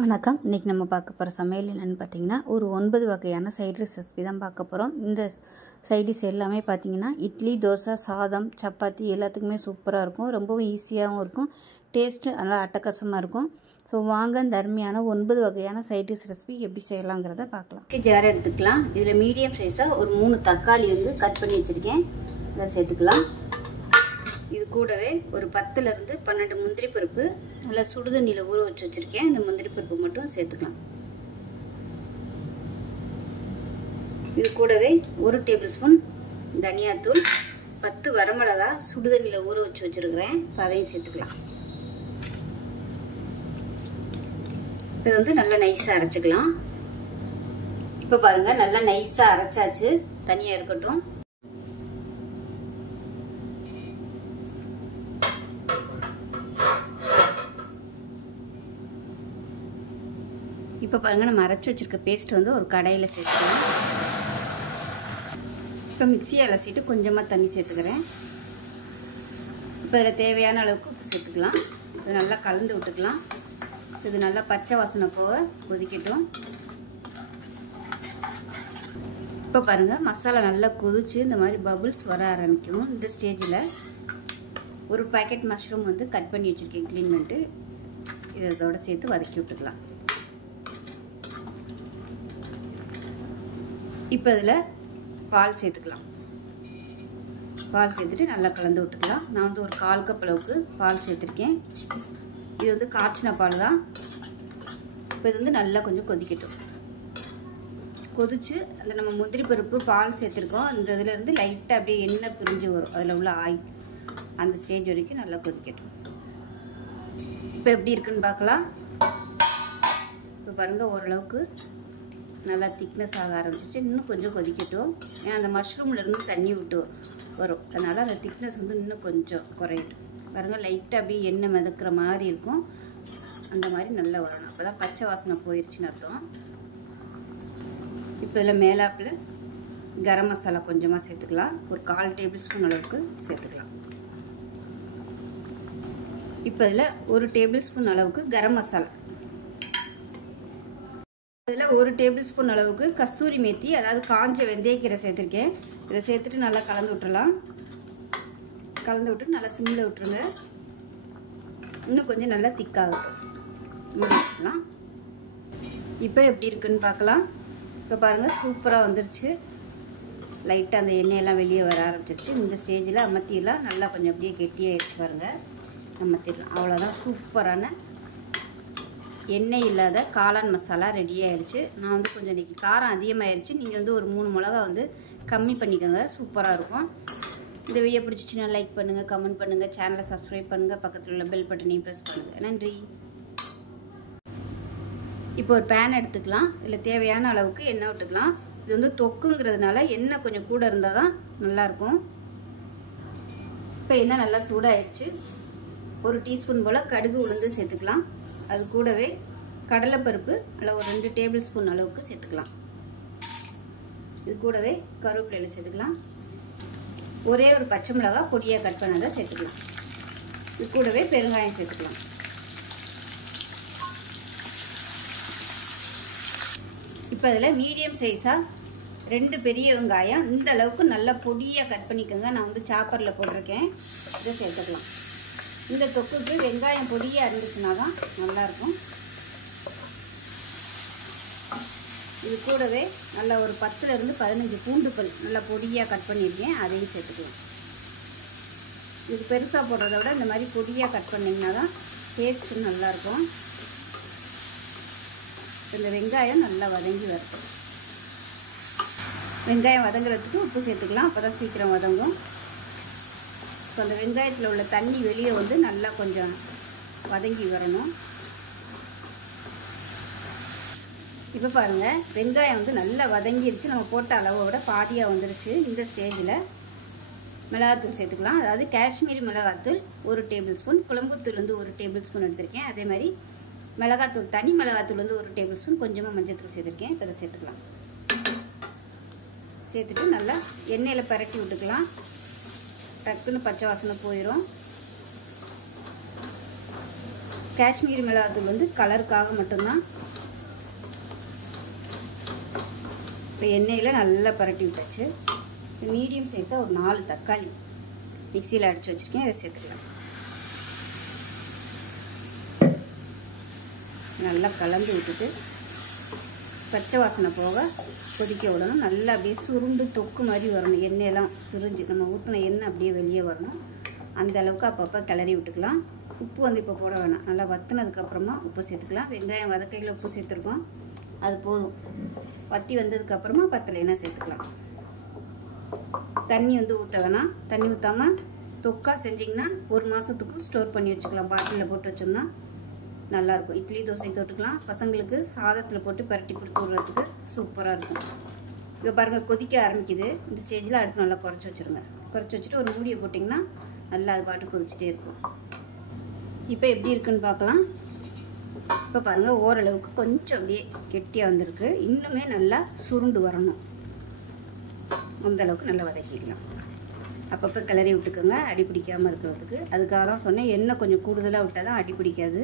வணக்கம். இன்றைக்கி நம்ம பார்க்க போகிற சமையல் என்னென்னு பார்த்தீங்கன்னா, ஒரு 9 வகையான சைட் டிஷ் ரெசிபி தான் பார்க்க போகிறோம். இந்த சைட் டிஷ் எல்லாமே பார்த்தீங்கன்னா இட்லி, தோசை, சாதம், சப்பாத்தி எல்லாத்துக்குமே சூப்பராக இருக்கும். ரொம்பவும் ஈஸியாகவும் இருக்கும். டேஸ்ட்டு நல்லா அட்டகாசமாக இருக்கும். ஸோ வாங்க, இந்த அருமையான 9 வகையான சைட் டிஷ் ரெசிபி எப்படி செய்யலாங்கிறத பார்க்கலாம். ஜார் எடுத்துக்கலாம். இதில் மீடியம் சைஸாக ஒரு 3 தக்காளி வந்து கட் பண்ணி வச்சுருக்கேன். இதை சேர்த்துக்கலாம். இது கூடவே ஒரு 10லேருந்து 12 முந்திரி பருப்பு நல்லா சுடுதண்ணியில் ஊற வச்சு வச்சுருக்கேன். இந்த முந்திரி பருப்பு மட்டும் சேர்த்துக்கலாம். இது கூடவே 1 டேபிள் ஸ்பூன் தனியாத்தூள், 10 வரமிளகா சுடுதண்ணியில் ஊற வச்சு வச்சுருக்கிறேன். அதையும் சேர்த்துக்கலாம். இது வந்து நல்லா நைஸாக அரைச்சிக்கலாம். இப்போ பாருங்கள், நல்லா நைஸாக அரைச்சாச்சு. தனியாக இருக்கட்டும். இப்போ பாருங்கள், நம்ம அரைச்சி வச்சுருக்க பேஸ்ட் வந்து ஒரு கடாயில் சேர்த்துக்கலாம். இப்போ மிக்சியை அலசிட்டு கொஞ்சமாக தண்ணி சேர்த்துக்கிறேன். இப்போ இதில் தேவையான அளவுக்கு உப்பு சேர்த்துக்கலாம். இது நல்லா கலந்து விட்டுக்கலாம். இது நல்லா பச்சை வாசனை போக கொதிக்கட்டும். இப்போ பாருங்கள், மசாலா நல்லா கொதிச்சு இந்த மாதிரி பபுள்ஸ் வர ஆரம்பிக்கும். இந்த ஸ்டேஜில் ஒரு பேக்கெட் மஷ்ரூம் வந்து கட் பண்ணி வச்சுருக்கேன், க்ளீன் பண்ணிட்டு இதோட சேர்த்து வதக்கி விட்டுக்கலாம். இப்போ இதில் பால் சேர்த்துக்கலாம். பால் சேர்த்துட்டு நல்லா கலந்து விட்டுக்கலாம். நான் வந்து ஒரு 1/4 கப் அளவுக்கு பால் சேர்த்துருக்கேன். இது வந்து காய்ச்சின பால் தான். இப்போ இது வந்து நல்லா கொஞ்சம் கொதிக்கட்டும். கொதிச்சு அந்த நம்ம முந்திரி பருப்பு பால் சேர்த்துருக்கோம். அந்த இதுலேருந்து லைட்டாக அப்படியே எண்ணெய் பிரிஞ்சு வரும், அதில் உள்ள ஆயில். அந்த ஸ்டேஜ் வரைக்கும் நல்லா கொதிக்கட்டும். இப்போ எப்படி இருக்குன்னு பார்க்கலாம். இப்போ பாருங்கள், ஓரளவுக்கு நல்லா திக்னஸ் ஆக ஆரம்பிச்சிச்சு. இன்னும் கொஞ்சம் கொதிக்கட்டும். ஏன்னா அந்த மஷ்ரூம்லேருந்து தண்ணி விட்டு வரும், அதனால் அந்த திக்னஸ் வந்து இன்னும் கொஞ்சம் குறையட்டும். பாருங்கள், லைட்டாக அப்படியே எண்ணெய் மிதக்கிற மாதிரி இருக்கும். அந்த மாதிரி நல்லா வரணும். அப்போ தான் பச்சை வாசனை போயிடுச்சுன்னு அர்த்தம். இப்போ இதில் மேலாப்பில் கரம் மசாலா கொஞ்சமாக சேர்த்துக்கலாம். ஒரு 1/4 டேபிள் ஸ்பூன் அளவுக்கு சேர்த்துக்கலாம். இப்போ இதில் 1 டேபிள் ஸ்பூன் அளவுக்கு கரம் மசாலா, இதில் 1 டேபிள் ஸ்பூன் அளவுக்கு கஸ்தூரி மேத்தி, அதாவது காஞ்ச வெந்தயக்கீரை சேர்த்துருக்கேன். இதை சேர்த்துட்டு நல்லா கலந்து விட்டுறலாம். கலந்து விட்டு நல்லா சிம்மில் விட்டுருங்க. இன்னும் கொஞ்சம் நல்லா திக்காகட்டும். மூடி வச்சுக்கலாம். இப்போ எப்படி இருக்குன்னு பார்க்கலாம். இப்போ பாருங்கள், சூப்பராக வந்துருச்சு. லைட்டாக அந்த எண்ணெயெல்லாம் வெளியே வர ஆரம்பிச்சிருச்சு. இந்த ஸ்டேஜில் அமர்த்திடலாம். நல்லா கொஞ்சம் அப்படியே கெட்டியாகிடுச்சு பாருங்கள். அமர்த்திடலாம். அவ்வளோதான், சூப்பரான எண்ணெய் இல்லாத காளான் மசாலா ரெடி ஆயிடுச்சு. நான் வந்து கொஞ்சம் இன்றைக்கி காரம் அதிகமாகிடுச்சு. நீங்கள் வந்து ஒரு 3 மிளகா வந்து கம்மி பண்ணிக்கோங்க. சூப்பராக இருக்கும். இந்த வீடியோ பிடிச்சிச்சின்னா லைக் பண்ணுங்கள், கமெண்ட் பண்ணுங்கள், சேனலை சப்ஸ்கிரைப் பண்ணுங்கள், பக்கத்தில் உள்ள பெல் பட்டனையும் ப்ரெஸ் பண்ணுங்கள். நன்றி. இப்போ ஒரு பேன் எடுத்துக்கலாம். இதில் தேவையான அளவுக்கு எண்ணெய் விட்டுக்கலாம். இது வந்து தொக்குங்கிறதுனால எண்ணெய் கொஞ்சம் கூட இருந்தால் தான் நல்லாயிருக்கும். இப்போ எண்ணெய் நல்லா சூடாகிடுச்சு. 1 டீஸ்பூன் போல் கடுகு உளுந்து சேர்த்துக்கலாம். அது கூடவே கடலைப்பருப்பு அதில் ஒரு 2 டேபிள் ஸ்பூன் அளவுக்கு சேர்த்துக்கலாம். இது கூடவே கருவேப்பிலையில் சேர்த்துக்கலாம். ஒரே ஒரு பச்சை மிளகாய் பொடியாக கட் பண்ணதை சேர்த்துக்கலாம். இது கூடவே பெருங்காயம் சேர்த்துக்கலாம். இப்போ அதில் மீடியம் சைஸாக 2 பெரிய வெங்காயம் இந்த அளவுக்கு நல்லா பொடியாக கட் பண்ணிக்கோங்க. நான் வந்து சாப்பரில் போட்டிருக்கேன். இதை சேர்த்துக்கலாம். இந்த தொக்குக்கு வெங்காயம் பொடியாக இருந்துச்சுன்னா தான் நல்லாயிருக்கும். இது கூடவே நல்லா ஒரு 10லேருந்து 15 பூண்டு பல் நல்லா பொடியாக கட் பண்ணியிருக்கேன். அதையும் சேர்த்துக்கலாம். இது பெருசாக போடுறத விட இந்த மாதிரி பொடியாக கட் பண்ணிங்கன்னா தான் டேஸ்ட்டு நல்லாயிருக்கும். இந்த வெங்காயம் நல்லா வதங்கி வரட்டும். வெங்காயம் வதங்குறதுக்கு உப்பு சேர்த்துக்கலாம். அப்போ தான் சீக்கிரம் வதங்கும். ஸோ அந்த வெங்காயத்தில் உள்ள தண்ணி வெளியே வந்து நல்லா கொஞ்சம் வதங்கி வரணும். இப்போ பாருங்கள், வெங்காயம் வந்து நல்லா வதங்கிடுச்சு. நம்ம போட்ட அளவை விட பாதியாக வந்துருச்சு. இந்த ஸ்டேஜில் மிளகாத்தூள் சேர்த்துக்கலாம். அதாவது காஷ்மீரி மிளகாத்தூள் 1 டேபிள் ஸ்பூன், குழம்புத்தூள் வந்து 1 டேபிள் ஸ்பூன் எடுத்திருக்கேன். அதே மாதிரி மிளகாத்தூள், தனி மிளகாத்தூள் வந்து 1 டேபிள் ஸ்பூன், கொஞ்சமாக மஞ்சத்தூள் சேர்த்துருக்கேன். இதை சேர்த்துக்கலாம். சேர்த்துட்டு நல்லா எண்ணெயில் பரட்டி விட்டுக்கலாம். டக்குன்னு பச்சை வாசனை போயிடும். காஷ்மீரி மிளகாத்தூள் வந்து கலருக்காக மட்டும்தான். இப்போ எண்ணெயில் நல்லா பரட்டி விட்டாச்சு. மீடியம் சைஸாக ஒரு 4 தக்காளி மிக்சியில் அடித்து வச்சுருக்கேன். இதை சேர்த்துக்கலாம். நல்லா கலந்து விட்டுட்டு பச்சை வாசனை போக கொதிக்க விடணும். நல்லா அப்படியே சுருண்டு தொக்கு மாதிரி வரணும். எண்ணெயெல்லாம் பிரிஞ்சு நம்ம ஊற்றின எண்ணெய் அப்படியே வெளியே வரணும். அந்த அளவுக்கு அப்பப்போ கிளறி விட்டுக்கலாம். உப்பு வந்து இப்போ போட வேணாம். நல்லா வற்றினதுக்கப்புறமா உப்பு சேர்த்துக்கலாம். வெங்காயம் வதக்கையில் உப்பு சேர்த்துருக்கோம், அது போதும். வற்றி வந்ததுக்கப்புறமா பத்தலைன்னா சேர்த்துக்கலாம். தண்ணி வந்து ஊற்ற வேணாம். தண்ணி ஊற்றாமல் தொக்கா செஞ்சிங்கன்னா 1 மாதத்துக்கும் ஸ்டோர் பண்ணி வச்சுக்கலாம். பாட்டிலில் போட்டு வச்சோம்னா நல்லாயிருக்கும். இட்லி தோசை தொட்டுக்கலாம். பசங்களுக்கு சாதத்தில் போட்டு பரட்டி கொடுத்து விடுறதுக்கு சூப்பராக இருக்கும். இப்போ பாருங்கள் கொதிக்க ஆரம்பிக்குது. இந்த ஸ்டேஜில் அடுப்பு நல்லா குறைச்சி வச்சுருங்க. குறைச்சி வச்சுட்டு ஒரு மூடியை போட்டிங்கன்னா நல்லா அது பாட்டு கொதிச்சுட்டே இருக்கும். இப்போ எப்படி இருக்குன்னு பார்க்கலாம். இப்போ பாருங்கள் ஓரளவுக்கு கொஞ்சம் அப்படியே கெட்டியாக வந்திருக்கு. இன்னுமே நல்லா சுருண்டு வரணும். அந்தளவுக்கு நல்லா வதக்கிக்கலாம். அப்பப்போ கிளறி விட்டுக்கோங்க அடி பிடிக்காமல் இருக்கிறதுக்கு. அதுக்காக தான் சொன்னேன், எண்ணெய் கொஞ்சம் கூடுதலாக விட்டால் தான் அடி பிடிக்காது.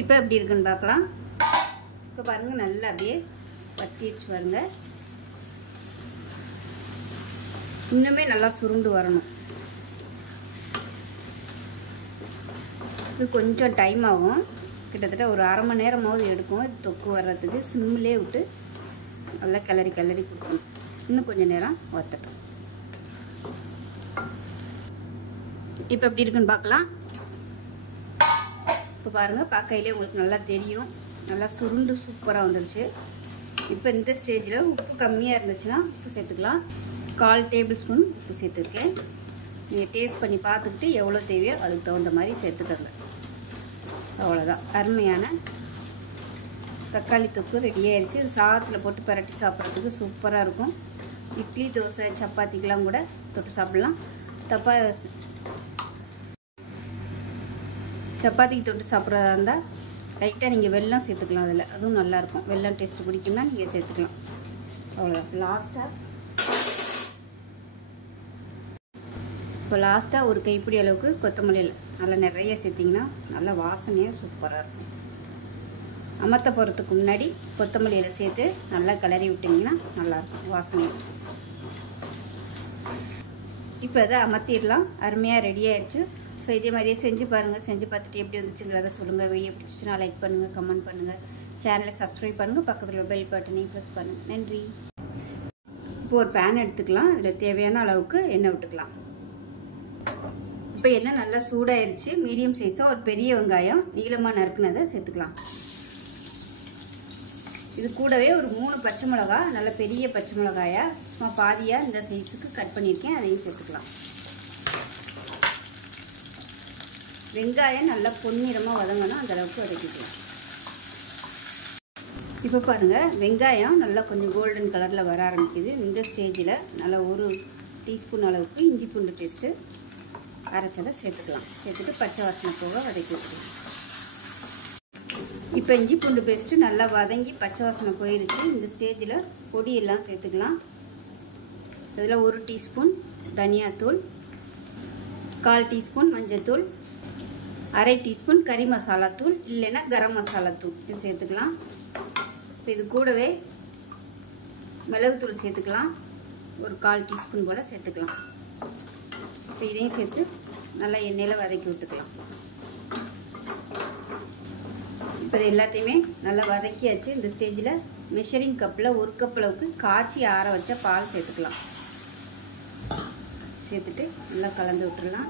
இப்போ எப்படி இருக்குன்னு பார்க்கலாம். இப்போ பாருங்கள் நல்லா அப்படியே வத்திச்சு பாருங்க. இன்னுமே நல்லா சுருண்டு வரணும். இது கொஞ்சம் டைம் ஆகும். கிட்டத்தட்ட ஒரு 1/2 மணி நேரமாவது எடுக்கும் இது தொக்கு வர்றதுக்கு. சிம்மிலே விட்டு நல்லா கிளறி கொடுக்கணும். இன்னும் கொஞ்சம் நேரம் வத்தட்டும். இப்போ எப்படி இருக்குன்னு பார்க்கலாம். இப்போ பாருங்கள் பார்க்கையிலே உங்களுக்கு நல்லா தெரியும். நல்லா சுருண்டு சூப்பராக வந்துடுச்சு. இப்போ இந்த ஸ்டேஜில் உப்பு கம்மியாக இருந்துச்சுன்னா உப்பு சேர்த்துக்கலாம். 1/4 டேபிள் ஸ்பூன் உப்பு சேர்த்துருக்கேன். நீங்கள் டேஸ்ட் பண்ணி பார்த்துக்கிட்டு எவ்வளோ தேவையோ அதுக்கு தகுந்த மாதிரி சேர்த்துக்கங்க. அவ்வளோதான். அருமையான தக்காளி தொக்கு ரெடி ஆயிடுச்சு. இது சாதத்தில் போட்டு பரட்டி சாப்பிட்றதுக்கு சூப்பராக இருக்கும். இட்லி தோசை சப்பாத்திக்கெலாம் கூட தொட்டு சாப்பிட்லாம். சப்பாத்திக்கு தொட்டு சாப்பிட்றதா இருந்தால் லைட்டாக நீங்கள் வெல்லம் சேர்த்துக்கலாம். அதில் அதுவும் நல்லாயிருக்கும். வெல்லம் டேஸ்ட்டு பிடிக்கும்னா நீங்கள் சேர்த்துக்கலாம். அவ்வளோதான். லாஸ்ட்டாக ஒரு கைப்பிடி அளவுக்கு கொத்தமல்லி நல்லா நிறைய சேர்த்திங்கன்னா நல்லா வாசனையாக சூப்பராக இருக்கும். அமர்த்த போகிறதுக்கு முன்னாடி கொத்தமல்லியில் சேர்த்து நல்லா கிளறி விட்டிங்கன்னா நல்லாயிருக்கும் வாசனையாக. இப்போ அதை அமர்த்திடலாம். அருமையாக ரெடி ஆகிடுச்சு. ஸோ இதே மாதிரியே செஞ்சு பாருங்கள். செஞ்சு பார்த்துட்டு எப்படி வந்துச்சுங்கிறத சொல்லுங்கள். வீடியோ பிடிச்சிச்சுன்னா லைக் பண்ணுங்கள், கமெண்ட் பண்ணுங்கள், சேனலை சப்ஸ்கிரைப் பண்ணுங்கள், பக்கத்தில் பெல் பட்டனையும் ப்ரெஸ் பண்ணுங்கள். நன்றி. இப்போ ஒரு பேன் எடுத்துக்கலாம். அதில் தேவையான அளவுக்கு எண்ணெய் விட்டுக்கலாம். இப்போ எண்ணெய் நல்லா சூடாயிருச்சு. மீடியம் சைஸாக ஒரு பெரிய வெங்காயம் நீளமாக நறுக்குனதை சேர்த்துக்கலாம். இது கூடவே ஒரு 3 பச்சை மிளகா, நல்ல பெரிய பச்சை மிளகாயா சும்மா பாதியாக இந்த சைஸுக்கு கட் பண்ணியிருக்கேன், அதையும் சேர்த்துக்கலாம். வெங்காயம் நல்லா பொன்னிறமாக வதங்கணும், அந்தளவுக்கு வதக்கிக்கலாம். இப்போ பாருங்கள் வெங்காயம் நல்லா கொஞ்சம் கோல்டன் கலரில் வர ஆரம்பிக்குது. இந்த ஸ்டேஜில் நல்லா 1 டீஸ்பூன் அளவுக்கு இஞ்சி பூண்டு பேஸ்ட்டு அரைச்சதை சேர்த்துக்கலாம். சேர்த்துட்டு பச்சை வாசனை போக வதக்கி விட்டுக்கலாம். இப்போ இஞ்சி பூண்டு பேஸ்ட்டு நல்லா வதங்கி பச்சை வாசனை போயிருச்சு. இந்த ஸ்டேஜில் பொடியெல்லாம் சேர்த்துக்கலாம். இதில் 1 டீஸ்பூன் தனியாத்தூள், 1/4 டீஸ்பூன் மஞ்சத்தூள், 1/2 டீஸ்பூன் கறி மசாலா தூள் இல்லைன்னா கரம் மசாலா தூள் இது சேர்த்துக்கலாம். இப்போ இது கூடவே மிளகுத்தூள் சேர்த்துக்கலாம். ஒரு 1/4 டீஸ்பூன் போல் சேர்த்துக்கலாம். இப்போ இதையும் சேர்த்து நல்லா எண்ணெயில் வதக்கி விட்டுக்கலாம். இப்போ இது எல்லாத்தையுமே நல்லா வதக்கியாச்சு. இந்த ஸ்டேஜில் மெஷரிங் கப்பில் 1 கப் அளவுக்கு காய்ச்சி ஆற வச்ச பால் சேர்த்துக்கலாம். சேர்த்துட்டு நல்லா கலந்து விட்டுடலாம்.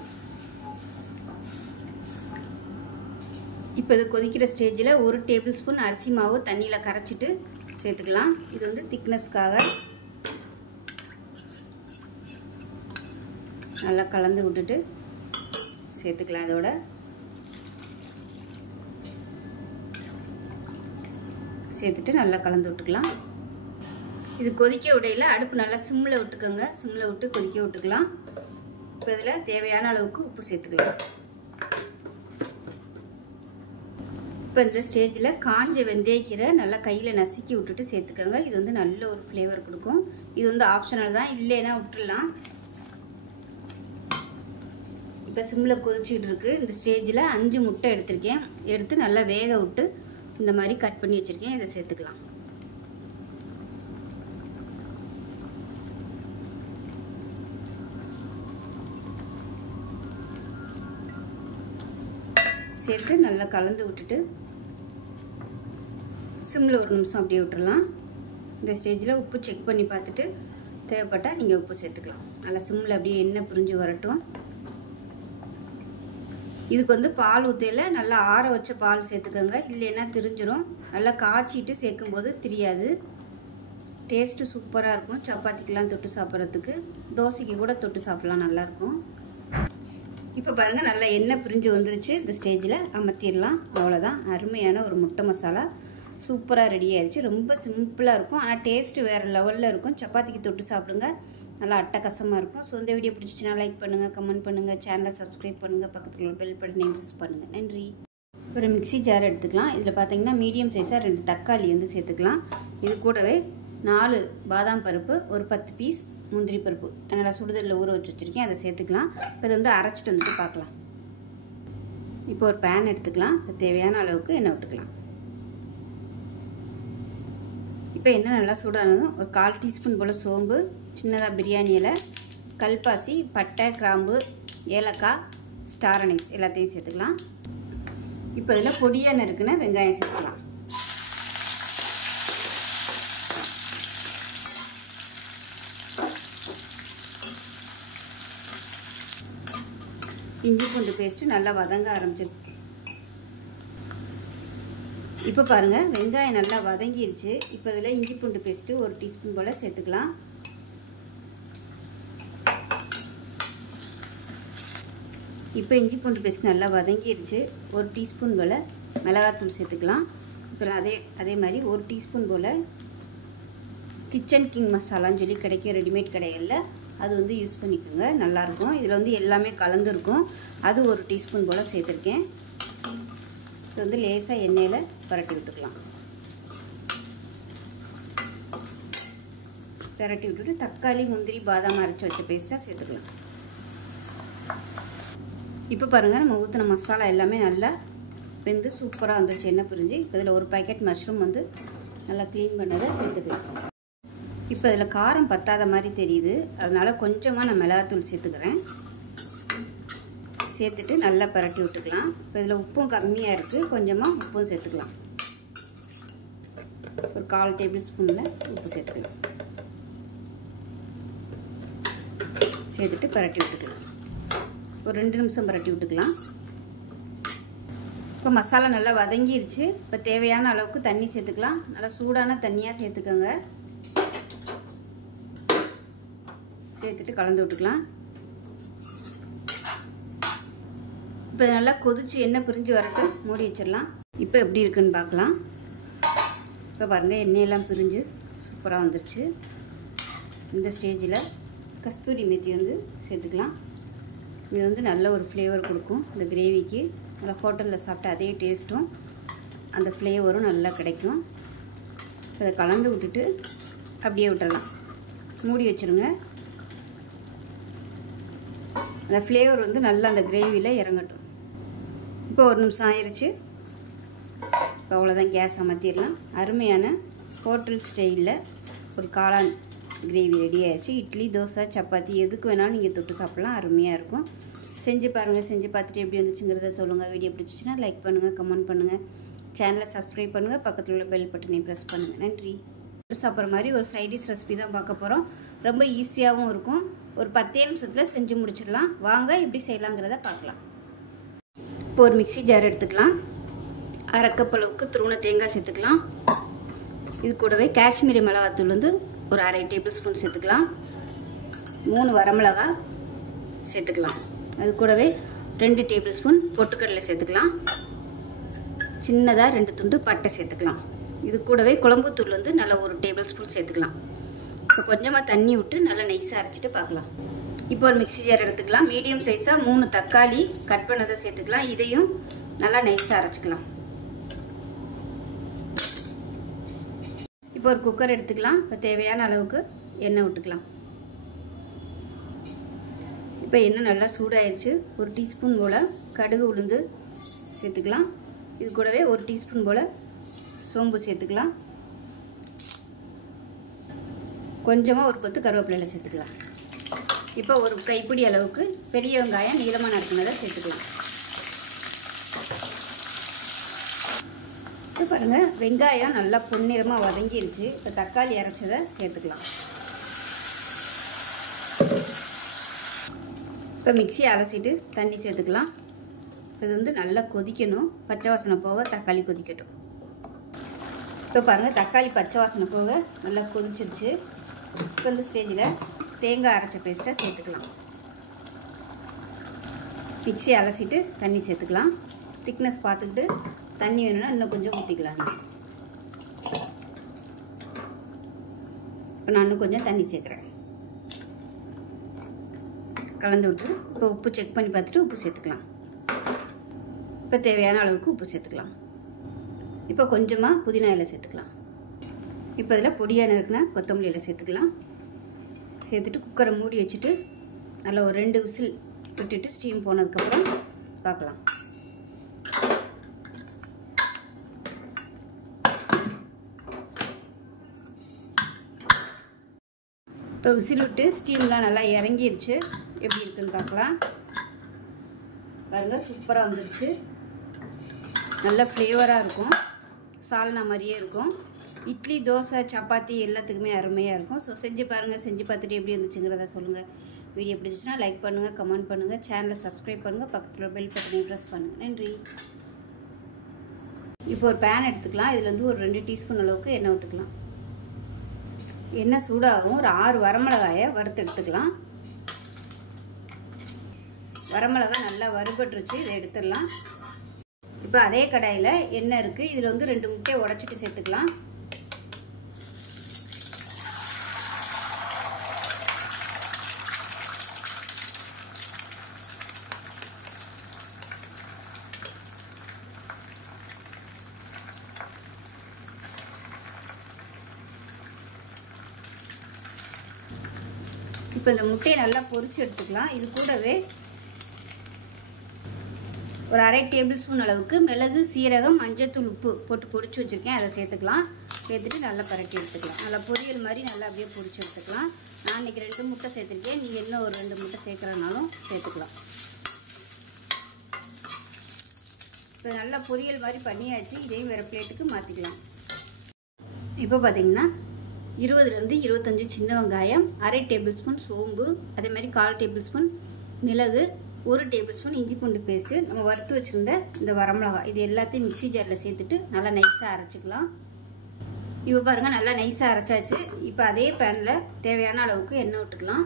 இப்போ இது கொதிக்கிற ஸ்டேஜில் 1 டேபிள் ஸ்பூன் அரிசி மாவு தண்ணியில் கரைச்சிட்டு சேர்த்துக்கலாம். இது வந்து திக்னஸ்க்காக. நல்லா கலந்து விட்டுட்டு சேர்த்துக்கலாம். இதோட சேர்த்துட்டு நல்லா கலந்து விட்டுக்கலாம். இது கொதிக்க விடையில் அடுப்பு நல்லா சிம்மில் விட்டுக்கோங்க. சிம்மில் விட்டு கொதிக்க விட்டுக்கலாம். இப்போ இதில் தேவையான அளவுக்கு உப்பு சேர்த்துக்கலாம். இப்போ இந்த ஸ்டேஜில் காஞ்ச வெந்தயக்கீரை நல்லா கையில் நசுக்கி விட்டுட்டு சேர்த்துக்கோங்க. இது வந்து நல்ல ஒரு ஃப்ளேவர் கொடுக்கும். இது வந்து ஆப்ஷனல் தான், இல்லைன்னா விட்டுடலாம். இப்போ சிம்மில் கொதிச்சிட்டு இருக்கு. இந்த ஸ்டேஜில் 5 முட்டை எடுத்திருக்கேன். எடுத்து நல்லா வேக விட்டு இந்த மாதிரி கட் பண்ணி வச்சுருக்கேன். இதை சேர்த்துக்கலாம். சேர்த்து நல்லா கலந்து விட்டுட்டு சிம்மில் ஒரு நிமிஷம் அப்படியே விட்டுடலாம். இந்த ஸ்டேஜில் உப்பு செக் பண்ணி பார்த்துட்டு தேவைப்பட்டால் நீங்கள் உப்பு சேர்த்துக்கலாம். நல்லா சிம்மில் அப்படியே எண்ணெய் பிரிஞ்சு வரட்டும். இதுக்கு வந்து பால் ஊற்றையில் நல்லா ஆற வச்ச பால் சேர்த்துக்கோங்க, இல்லைன்னா திரிஞ்சிரும். நல்லா காய்ச்சிட்டு சேர்க்கும்போது தெரியாது. டேஸ்ட்டு சூப்பராக இருக்கும். சப்பாத்திக்கெலாம் தொட்டு சாப்பிட்றதுக்கு, தோசைக்கு கூட தொட்டு சாப்பிட்லாம், நல்லாயிருக்கும். இப்போ பாருங்கள் நல்லா எண்ணெய் பிரிஞ்சு வந்துருச்சு. இந்த ஸ்டேஜில் அமர்த்திடலாம். அவ்வளோதான், அருமையான ஒரு முட்டை மசாலா சூப்பராக ரெடி ஆயிடுச்சு. ரொம்ப சிம்பிளாக இருக்கும், ஆனால் டேஸ்ட்டு வேறு லெவலில் இருக்கும். சப்பாத்திக்கு தொட்டு சாப்பிடுங்க, நல்லா அட்டகாசமாக இருக்கும். ஸோ இந்த வீடியோ பிடிச்சிச்சுன்னா லைக் பண்ணுங்கள், கமெண்ட் பண்ணுங்கள், சேனலை சப்ஸ்கிரைப் பண்ணுங்கள், பக்கத்தில் உள்ள பெல் பட்டனை ப்ரெஸ் பண்ணுங்கள். நன்றி. ஒரு மிக்ஸி ஜார் எடுத்துக்கலாம். இதில் பார்த்தீங்கன்னா மீடியம் சைஸாக 2 தக்காளி வந்து சேர்த்துக்கலாம். இது கூடவே 4 பாதாம் பருப்பு, ஒரு 10 பீஸ் முந்திரி பருப்பு நல்லா சுடுதலில் ஊற வச்சு வச்சுருக்கேன், அதை சேர்த்துக்கலாம். இப்போ இதை வந்து அரைச்சிட்டு வந்துட்டு பார்க்கலாம். இப்போ ஒரு பேன் எடுத்துக்கலாம். இப்போ தேவையான அளவுக்கு எண்ணெய் விட்டுக்கலாம். இப்போ எண்ணெய் நல்லா சூடானதும் ஒரு 1/4 டீஸ்பூன் போல் சோம்பு, சின்னதாக பிரியாணி இலை, கல்பாசி, பட்டை, கிராம்பு, ஏலக்காய், ஸ்டார் அனீஸ் எல்லாத்தையும் சேர்த்துக்கலாம். இப்போ இதில் பொடியாக நறுக்குன வெங்காயம் சேர்த்துக்கலாம். இஞ்சி பூண்டு பேஸ்ட்டு நல்லா வதங்க ஆரம்பிச்சிருக்கு. இப்போ பாருங்கள் வெங்காயம் நல்லா வதங்கிருச்சு. இப்போ இதில் இஞ்சி பூண்டு பேஸ்ட்டு 1 டீஸ்பூன் போல் சேர்த்துக்கலாம். இப்போ இஞ்சி பூண்டு பேஸ்ட் நல்லா வதங்கிருச்சு. 1 டீஸ்பூன் போல் மிளகாத்தூள் சேர்த்துக்கலாம். இப்போ அதே மாதிரி 1 டீஸ்பூன் போல் கிச்சன் கிங் மசாலான்னு சொல்லி கிடைக்கும் ரெடிமேட் கடைகளில், அது வந்து யூஸ் பண்ணிக்கோங்க, நல்லாயிருக்கும். இதில் வந்து எல்லாமே கலந்துருக்கும். அது 1 டீஸ்பூன் போல் சேர்த்துருக்கேன். இது வந்து லேசாக எண்ணெயில் பரட்டி விட்டுக்கலாம். பரட்டி விட்டுட்டு தக்காளி, முந்திரி, பாதாம் அரைச்சி வச்ச பேஸ்ட்டாக சேர்த்துக்கலாம். இப்போ பாருங்கள் நம்ம ஊற்றின மசாலா எல்லாமே நல்லா வெந்து சூப்பராக வந்துருச்சு, எண்ணெய் பிரிஞ்சு. இப்போ இதில் ஒரு பாக்கெட் மஷ்ரூம் வந்து நல்லா க்ளீன் பண்ணதை சேர்த்துக்கலாம். இப்போ இதில் காரம் பத்தாத மாதிரி தெரியுது, அதனால் கொஞ்சமாக நான் மிளகாத்தூள் சேர்த்துக்கிறேன். சேர்த்துட்டு நல்லா பரட்டி விட்டுக்கலாம். இப்போ இதில் உப்பும் கம்மியாக இருக்குது, கொஞ்சமாக உப்பும் சேர்த்துக்கலாம். ஒரு 1/4 டேபிள் ஸ்பூனில் உப்பு சேர்த்துக்கலாம். சேர்த்துட்டு பரட்டி விட்டுக்கலாம். ஒரு 2 நிமிஷம் பரட்டி விட்டுக்கலாம். இப்போ மசாலா நல்லா வதங்கிருச்சு. இப்போ தேவையான அளவுக்கு தண்ணி சேர்த்துக்கலாம். நல்லா சூடான தண்ணியாக சேர்த்துக்கோங்க. சேர்த்துட்டு கலந்து விட்டுக்கலாம். இப்போ நல்லா கொதிச்சு எண்ணெய் பிரிஞ்சு வரட்டும், மூடி வச்சிடலாம். இப்போ எப்படி இருக்குன்னு பார்க்கலாம். இப்போ பாருங்கள் எண்ணெயெல்லாம் பிரிஞ்சு சூப்பராக வந்துருச்சு. இந்த ஸ்டேஜில் கஸ்தூரி மேத்தி வந்து சேர்த்துக்கலாம். இது வந்து நல்ல ஒரு ஃப்ளேவர் கொடுக்கும் இந்த கிரேவிக்கு. நல்லா ஹோட்டலில் சாப்பிட்ட அதே டேஸ்ட்டும் அந்த ஃப்ளேவரும் நல்லா கிடைக்கும். அதை கலந்து விட்டுட்டு அப்படியே விட்டுடலாம், மூடி வச்சுருங்க. அந்த ஃப்ளேவர் வந்து நல்லா அந்த கிரேவியில் இறங்கட்டும். இப்போ 1 நிமிஷம் ஆயிடுச்சு. இப்போ அவ்வளோதான், கேஸ் அமர்த்திடலாம். அருமையான ஹோட்டல் ஸ்டைலில் ஒரு காளான் கிரேவி ரெடி ஆயிடுச்சு. இட்லி, தோசை, சப்பாத்தி எதுக்கு வேணாலும் நீங்கள் தொட்டு சாப்பிட்லாம், அருமையாக இருக்கும். செஞ்சு பாருங்கள். செஞ்சு பார்த்துட்டு எப்படி வந்துச்சுங்கிறத சொல்லுங்கள். வீடியோ பிடிச்சிச்சின்னா லைக் பண்ணுங்கள், கமெண்ட் பண்ணுங்கள், சேனலை சப்ஸ்கிரைப் பண்ணுங்கள், பக்கத்தில் உள்ள பெல் பட்டனை ப்ரெஸ் பண்ணுங்கள். நன்றி. சாப்பிட்ற மாதிரி ஒரு சைடிஷ் ரெசிபி தான் பார்க்க போகிறோம். ரொம்ப ஈஸியாகவும் இருக்கும். ஒரு 10 நிமிஷத்தில் செஞ்சு முடிச்சிடலாம். வாங்க எப்படி செய்யலாங்கிறத பார்க்கலாம். இப்போ ஒரு மிக்ஸி ஜார் எடுத்துக்கலாம். 1/2 கப் அளவுக்கு துருவன தேங்காய் சேர்த்துக்கலாம். இது கூடவே காஷ்மீரி மிளகாத்தூள் வந்து ஒரு 1/2 டேபிள் ஸ்பூன் சேர்த்துக்கலாம். 3 வரமிளகாய் சேர்த்துக்கலாம். அது கூடவே 2 டேபிள் ஸ்பூன் பொட்டுக்கடலை சேர்த்துக்கலாம். சின்னதாக 2 துண்டு பட்டை சேர்த்துக்கலாம். இது கூடவே குழம்புத்தூள் வந்து நல்லா 1 டேபிள் ஸ்பூன் சேர்த்துக்கலாம். இப்போ கொஞ்சமாக தண்ணி விட்டு நல்லா நைஸாக அரைச்சிட்டு பார்க்கலாம். இப்போ ஒரு மிக்ஸி ஜார் எடுத்துக்கலாம். மீடியம் சைஸாக 3 தக்காளி கட் பண்ணதை சேர்த்துக்கலாம். இதையும் நல்லா நைஸாக அரைச்சிக்கலாம். இப்போ ஒரு குக்கர் எடுத்துக்கலாம். இப்போ தேவையான அளவுக்கு எண்ணெய் விட்டுக்கலாம். இப்போ எண்ணெய் நல்லா சூடாயிருச்சு. ஒரு டீஸ்பூன் போல் கடுகு உளுந்து சேர்த்துக்கலாம். இது கூடவே ஒரு டீஸ்பூன் போல் சோம்பு சேர்த்துக்கலாம். கொஞ்சமாக ஒரு கொத்து கருவேப்பிலையில் சேர்த்துக்கலாம். இப்போ ஒரு கைப்பிடி அளவுக்கு பெரிய வெங்காயம் நீளமாக நறுக்குனதை சேர்த்துக்கலாம். இப்போ பாருங்கள், வெங்காயம் நல்லா பொன்னிறமாக வதங்கிருச்சு. இப்போ தக்காளி அரைச்சதை சேர்த்துக்கலாம். இப்போ மிக்சியை அலசிட்டு தண்ணி சேர்த்துக்கலாம். இது வந்து நல்லா கொதிக்கணும். பச்சை வாசனை போக தக்காளி கொதிக்கட்டும். இப்போ பாருங்கள், தக்காளி பச்சை வாசனை போக நல்லா கொதிச்சிருச்சு. இப்போ இந்த ஸ்டேஜில் தேங்காய் அரைச்ச பேஸ்ட்டை சேர்த்துக்கலாம். மிக்சியை அலசிட்டு தண்ணி சேர்த்துக்கலாம். திக்னஸ் பார்த்துக்கிட்டு தண்ணி வேணும்னா இன்னும் கொஞ்சம் ஊற்றிக்கலாம். இப்போ நான் இன்னும் கொஞ்சம் தண்ணி சேர்க்குறேன். கலந்து விட்டு இப்போ உப்பு செக் பண்ணி பார்த்துட்டு உப்பு சேர்த்துக்கலாம். இப்போ தேவையான அளவுக்கு உப்பு சேர்த்துக்கலாம். இப்போ கொஞ்சமாக புதினா இலை சேர்த்துக்கலாம். இப்போ இதில் பொடியாக நறுக்குனா கொத்தமல்லி இலை சேர்த்துக்கலாம். சேர்த்துட்டு குக்கரை மூடி வச்சுட்டு நல்லா ஒரு 2 விசில் விட்டுட்டு ஸ்டீம் போனதுக்கப்புறம் பார்க்கலாம். இப்போ விசில் விட்டு ஸ்டீம்லாம் நல்லா இறங்கிருச்சு. எப்படி இருக்குன்னு பார்க்கலாம். பாருங்கள், சூப்பராக வந்துருச்சு. நல்ல ஃப்ளேவராக இருக்கும். சால்னா மாதிரியே இருக்கும். இட்லி, தோசை, சப்பாத்தி எல்லாத்துக்குமே அருமையாக இருக்கும். ஸோ செஞ்சு பாருங்கள். செஞ்சு பார்த்துட்டு எப்படி இருந்துச்சுங்கிறத சொல்லுங்கள். வீடியோ பிடிச்சிச்சுன்னா லைக் பண்ணுங்கள், கமெண்ட் பண்ணுங்கள், சேனலை சப்ஸ்கிரைப் பண்ணுங்கள், பக்கத்தில் பெல் பட்டனையும் ப்ரெஸ் பண்ணுங்கள். நன்றி. இப்போ ஒரு பேன் எடுத்துக்கலாம். இதில் வந்து ஒரு 2 டீஸ்பூன் அளவுக்கு எண்ணெய் விட்டுக்கலாம். எண்ணெய் சூடாகும். ஒரு 6 வரமிளகாயை வறுத்து எடுத்துக்கலாம். வரமிளகாய் நல்லா வறுபட்டுருச்சு. இதை எடுத்துடலாம். இப்போ அதே கடாயில் எண்ணெய் இருக்குது. இதில் வந்து 2 முட்டையை உடச்சிட்டு சேர்த்துக்கலாம். இப்போ இந்த முட்டையை நல்லா பொரிச்சு எடுத்துக்கலாம். இது கூடவே ஒரு 1/2 டேபிள் ஸ்பூன் அளவுக்கு மிளகு, சீரகம், மஞ்சத்தூள், உப்பு போட்டு பொரிச்சு வச்சுருக்கேன். அதை சேர்த்துக்கலாம். சேர்த்துட்டு நல்லா பரட்டி எடுத்துக்கலாம். நல்லா பொரியல் மாதிரி நல்லா அப்படியே பொரிச்சு எடுத்துக்கலாம். நான் இன்றைக்கி 2 முட்டை சேர்த்துருக்கேன். நீங்கள் இன்னும் ஒரு 2 முட்டை சேர்க்குறனாலும் சேர்த்துக்கலாம். இப்போ நல்லா பொரியல் மாதிரி பண்ணியாச்சு. இதையும் வேறு பிளேட்டுக்கு மாற்றிக்கலாம். இப்போ பார்த்தீங்கன்னா 20லேருந்து 25 சின்ன வெங்காயம், 1/2 டேபிள் ஸ்பூன் சோம்பு, அதே மாதிரி 1/4 டேபிள் ஸ்பூன் மிளகு, 1 டேபிள் ஸ்பூன் இஞ்சி பூண்டு பேஸ்ட்டு, நம்ம வறுத்து வச்சுருந்த இந்த வரமிளகாய், இது எல்லாத்தையும் மிக்ஸி ஜாரில் சேர்த்துட்டு நல்லா நைஸாக அரைச்சிக்கலாம். இப்போ பாருங்கள், நல்லா நைஸாக அரைச்சாச்சு. இப்போ அதே பேனில் தேவையான அளவுக்கு எண்ணெய் விட்டுக்கலாம்.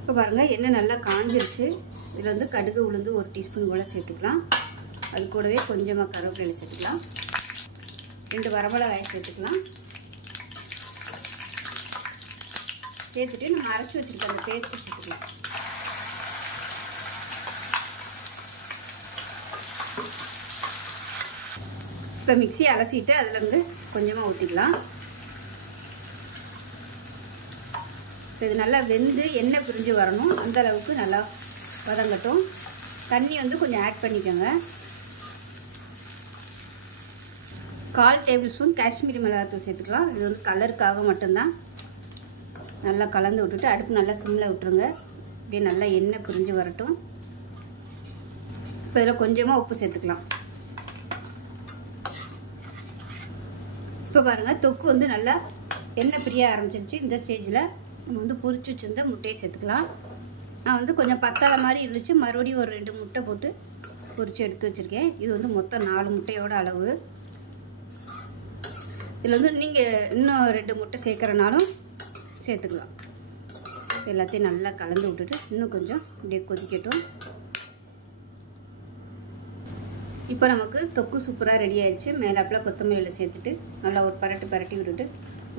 இப்போ பாருங்கள், எண்ணெய் நல்லா காஞ்சிருச்சு. இதில் வந்து கடுகு உளுந்து 1 டீஸ்பூன் போல் சேர்த்துக்கலாம். அது கூடவே கொஞ்சமாக கருவேப்பிலை சேர்த்துக்கலாம். 2 வரமிளகாயை சேர்த்துக்கலாம். சேர்த்துட்டு நம்ம அரைச்சி வச்சுருக்க அந்த பேஸ்ட்டு சேர்த்துக்கலாம். இப்போ மிக்ஸியை அலசிட்டு அதில் வந்து கொஞ்சமாக ஊற்றிக்கலாம். இப்போ இது நல்லா வெந்து எண்ணெய் பிரிஞ்சு வரணும். அந்த அளவுக்கு நல்லா வதங்கட்டும். தண்ணி வந்து கொஞ்சம் ஆட் பண்ணிக்கோங்க. 1/4 டேபிள் ஸ்பூன் காஷ்மீரி மிளகாத்தூள் சேர்த்துக்கலாம். இது வந்து கலருக்காக மட்டும்தான். நல்லா கலந்து விட்டுட்டு அடுப்பு நல்லா சிம்மில் விட்டுருங்க. அப்படியே நல்லா எண்ணெய் பிரிஞ்சு வரட்டும். இப்போ இதில் கொஞ்சமாக உப்பு சேர்த்துக்கலாம். இப்போ பாருங்கள், தொக்கு வந்து நல்லா எண்ணெய் பிரிய ஆரம்பிச்சிருச்சு. இந்த ஸ்டேஜில் நம்ம வந்து பொரிச்சு வச்சுருந்த முட்டையை சேர்த்துக்கலாம். நான் வந்து கொஞ்சம் பத்தாத மாதிரி இருந்துச்சு. மறுபடியும் ஒரு 2 முட்டை போட்டு பொரிச்சு எடுத்து வச்சுருக்கேன். இது வந்து மொத்தம் 4 முட்டையோட அளவு. இதில் வந்து நீங்கள் இன்னும் 2 முட்டை சேர்க்குறனாலும் சேர்த்துக்கலாம். எல்லாத்தையும் நல்லா கலந்து விட்டுட்டு இன்னும் கொஞ்சம் அப்படியே கொதிக்கட்டும். இப்போ நமக்கு தொக்கு சூப்பராக ரெடி ஆயிடுச்சு. மேலாப்பில் கொத்தமல்லியில் சேர்த்துட்டு நல்லா ஒரு பரட்டி விட்டுட்டு